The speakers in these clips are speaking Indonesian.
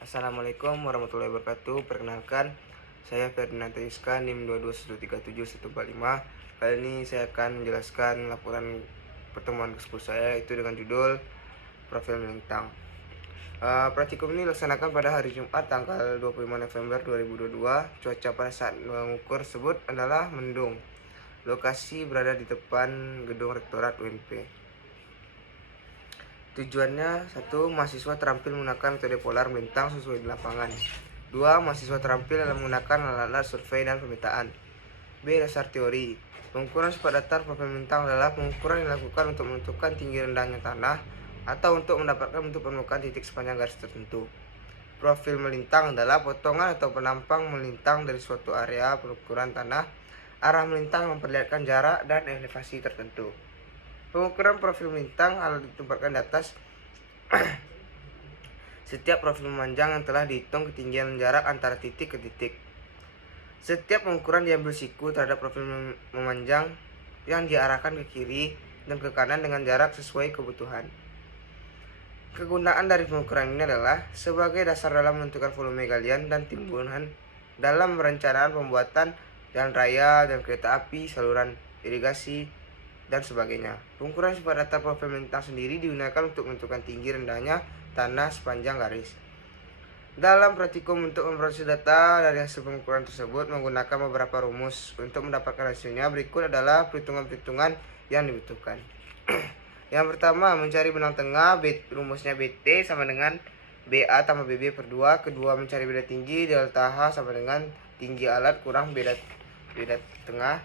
Assalamualaikum warahmatullahi wabarakatuh. Perkenalkan, saya Ferdinand Yuska, NIM 221371145. Kali ini saya akan menjelaskan laporan pertemuan ke-10 saya, itu dengan judul Profil Melintang. Praktikum ini dilaksanakan pada hari Jumat tanggal 25 November 2022. Cuaca pada saat mengukur tersebut adalah mendung. Lokasi berada di depan gedung Rektorat UNP. Tujuannya, 1. Mahasiswa terampil menggunakan metode polar melintang sesuai di lapangan. 2. Mahasiswa terampil dalam menggunakan alat-alat survei dan pemetaan. B. Dasar teori. Pengukuran sifat datar profil melintang adalah pengukuran yang dilakukan untuk menentukan tinggi rendahnya tanah atau untuk mendapatkan bentuk permukaan titik sepanjang garis tertentu. Profil melintang adalah potongan atau penampang melintang dari suatu area pengukuran tanah. Arah melintang memperlihatkan jarak dan elevasi tertentu. Pengukuran profil melintang harus ditempatkan di atas setiap profil memanjang yang telah dihitung ketinggian jarak antara titik ke titik. Setiap pengukuran diambil siku terhadap profil memanjang yang diarahkan ke kiri dan ke kanan dengan jarak sesuai kebutuhan. Kegunaan dari pengukuran ini adalah sebagai dasar dalam menentukan volume galian dan timbunan dalam perencanaan pembuatan jalan raya dan kereta api, saluran irigasi, dan sebagainya. Pengukuran sifat datar profil melintang sendiri digunakan untuk menentukan tinggi rendahnya tanah sepanjang garis. Dalam praktikum untuk memproses data dari hasil pengukuran tersebut menggunakan beberapa rumus. Untuk mendapatkan hasilnya, berikut adalah perhitungan-perhitungan yang dibutuhkan. Yang pertama, mencari benang tengah. Rumusnya BT sama dengan BA tambah BB per 2. Kedua, mencari beda tinggi. Delta H sama dengan tinggi alat kurang beda tengah.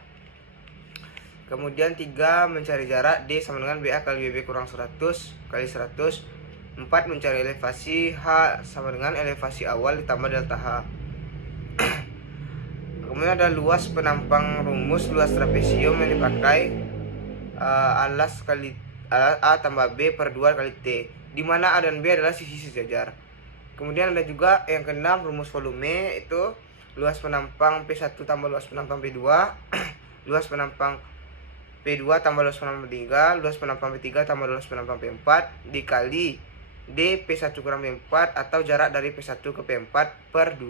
Kemudian 3, mencari jarak. D sama dengan BA kali BB kurang 100 kali 100. 4, mencari elevasi. H sama dengan elevasi awal ditambah delta H. Kemudian ada luas penampang. Rumus luas trapesium yang dipakai alas A tambah B per 2 kali T, di mana A dan B adalah sisi sejajar. Kemudian ada juga yang keenam, rumus volume, itu luas penampang P1 tambah luas penampang P2 luas penampang P2 tambah luas penampang P3, luas penampang P3 tambah luas penampang P4 dikali D P1 kurang P4 atau jarak dari P1 ke P4 per 2.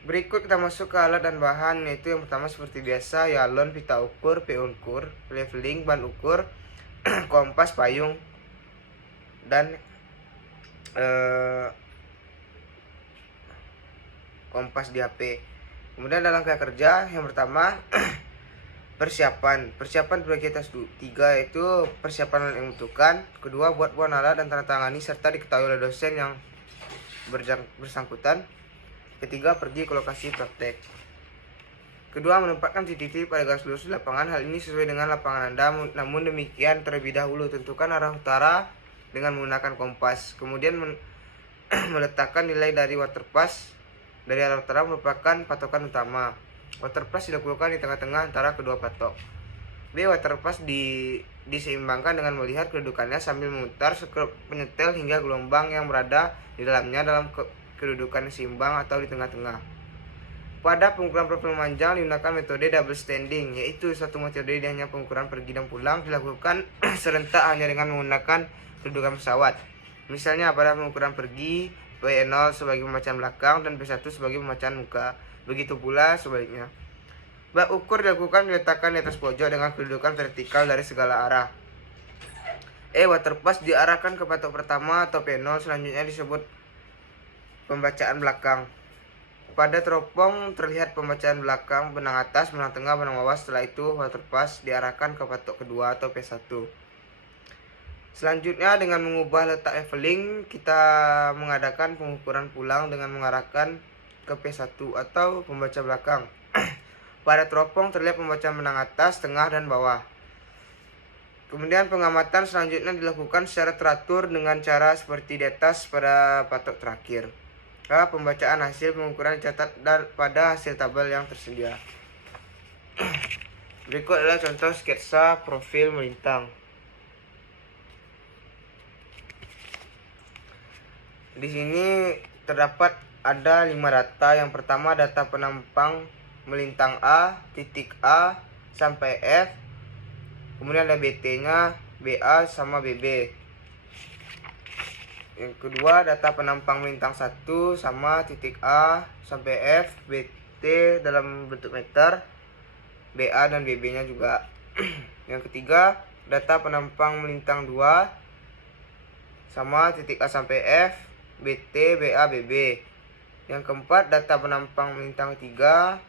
Berikut kita masuk ke alat dan bahan, yaitu yang pertama seperti biasa, yalon, pita ukur, ukur, leveling, ban ukur, kompas, payung, dan kompas di HP. Kemudian dalam kerja yang pertama persiapan terbagi atas 3, yaitu persiapan yang membutuhkan. Kedua, buat alat dan tanda tangani serta diketahui oleh dosen yang bersangkutan. Ketiga, pergi ke lokasi praktek. Kedua, menempatkan titik pada garis lurus di lapangan. Hal ini sesuai dengan lapangan Anda, namun demikian terlebih dahulu tentukan arah utara dengan menggunakan kompas. Kemudian meletakkan nilai dari waterpass dari arah utara merupakan patokan utama. Waterpass dilakukan di tengah-tengah antara kedua patok. B. Waterpass diseimbangkan dengan melihat kedudukannya sambil memutar sekrup penyetel hingga gelombang yang berada di dalamnya dalam kedudukan seimbang atau di tengah-tengah. Pada pengukuran profil memanjang digunakan metode double standing, yaitu satu metode hanya pengukuran pergi dan pulang dilakukan serentak hanya dengan menggunakan kedudukan pesawat. Misalnya pada pengukuran pergi, P0 sebagai pembacaan belakang dan P1 sebagai pembacaan muka. Begitu pula sebaliknya. Bak ukur dilakukan diletakkan di atas pojok dengan kedudukan vertikal dari segala arah. Waterpass diarahkan ke patok pertama atau P0, selanjutnya disebut pembacaan belakang. Pada teropong terlihat pembacaan belakang, benang atas, benang tengah, benang bawah. Setelah itu waterpass diarahkan ke patok kedua atau P1. Selanjutnya dengan mengubah letak leveling, kita mengadakan pengukuran pulang dengan mengarahkan ke P1 atau pembaca belakang. Pada teropong terlihat pembacaan benang atas, tengah, dan bawah. Kemudian pengamatan selanjutnya dilakukan secara teratur dengan cara seperti di atas pada patok terakhir. Pembacaan hasil pengukuran dicatat pada hasil tabel yang tersedia. Berikut adalah contoh sketsa profil melintang. Di sini terdapat ada 5 data. Yang pertama, data penampang melintang A, titik A sampai F. Kemudian ada BT-nya, BA sama BB. Yang kedua, data penampang melintang 1 sama titik A sampai F, BT dalam bentuk meter, BA dan BB-nya juga. Yang ketiga, data penampang melintang 2 sama titik A sampai F, BT, BA, BB. Yang keempat, data penampang melintang 3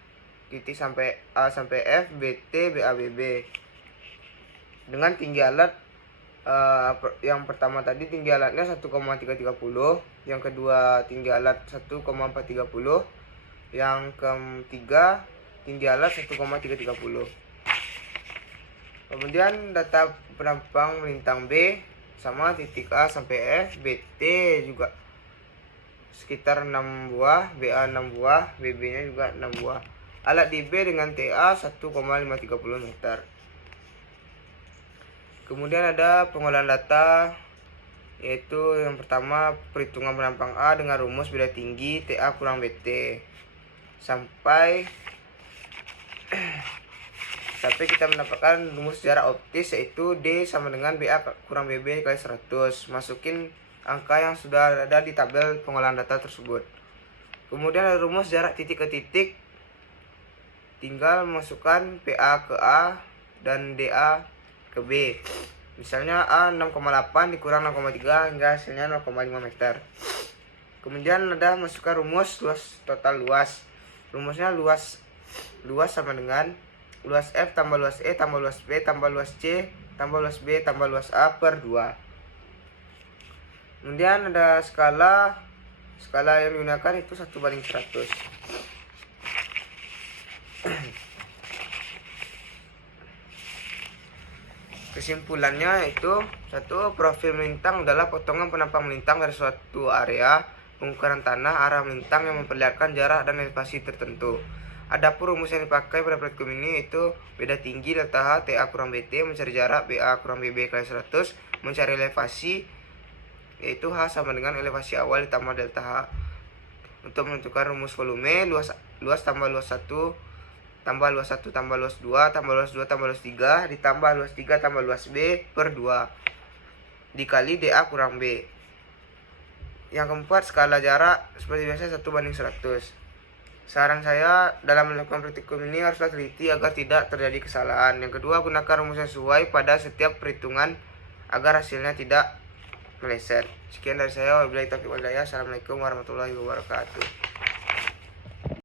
titik sampai A sampai F, BT, BA, BB. Dengan tinggi alat yang pertama tadi tinggi alatnya 1,330, yang kedua tinggi alat 1,430, yang ketiga tinggi alat 1,330. Kemudian data penampang melintang B sama titik A sampai F, BT juga sekitar 6 buah, BA 6 buah, BB-nya juga 6 buah. Alat di B dengan TA 1,530 meter. Kemudian ada pengolahan data, yaitu yang pertama perhitungan penampang A dengan rumus beda tinggi TA kurang BT sampai kita mendapatkan rumus jarak optis, yaitu D sama dengan BA kurang BB kali 100. Masukin angka yang sudah ada di tabel pengolahan data tersebut. Kemudian ada rumus jarak titik ke titik, tinggal masukkan PA ke A dan DA ke B. Misalnya A 6,8 dikurang 0,3 hingga hasilnya 0,5 meter. Kemudian ada masukkan rumus total luas. Rumusnya luas sama dengan luas F tambah luas E tambah luas B tambah luas C tambah luas B tambah luas A per 2. Kemudian ada skala yang digunakan itu 1:100. Kesimpulannya itu, satu, profil melintang adalah potongan penampang melintang dari suatu area pengukuran tanah arah melintang yang memperlihatkan jarak dan elevasi tertentu. Adapun rumus yang dipakai pada praktikum ini itu beda tinggi delta H TA kurang BT, mencari jarak BA kurang BB kali 100, mencari elevasi yaitu H sama dengan elevasi awal ditambah delta H. Untuk menentukan rumus volume, luas tambah luas 1 tambah luas 1 tambah luas 2 tambah luas 2 tambah luas 3 ditambah luas 3 tambah luas B per 2 dikali DA kurang B. Yang keempat, skala jarak seperti biasa 1:100. Saran saya dalam melakukan praktikum ini haruslah teliti agar tidak terjadi kesalahan. Yang kedua, gunakan rumus yang sesuai pada setiap perhitungan agar hasilnya tidak meleset. Sekian dari saya. Wabillahi taufiq wal hidayah. Assalamualaikum warahmatullahi wabarakatuh.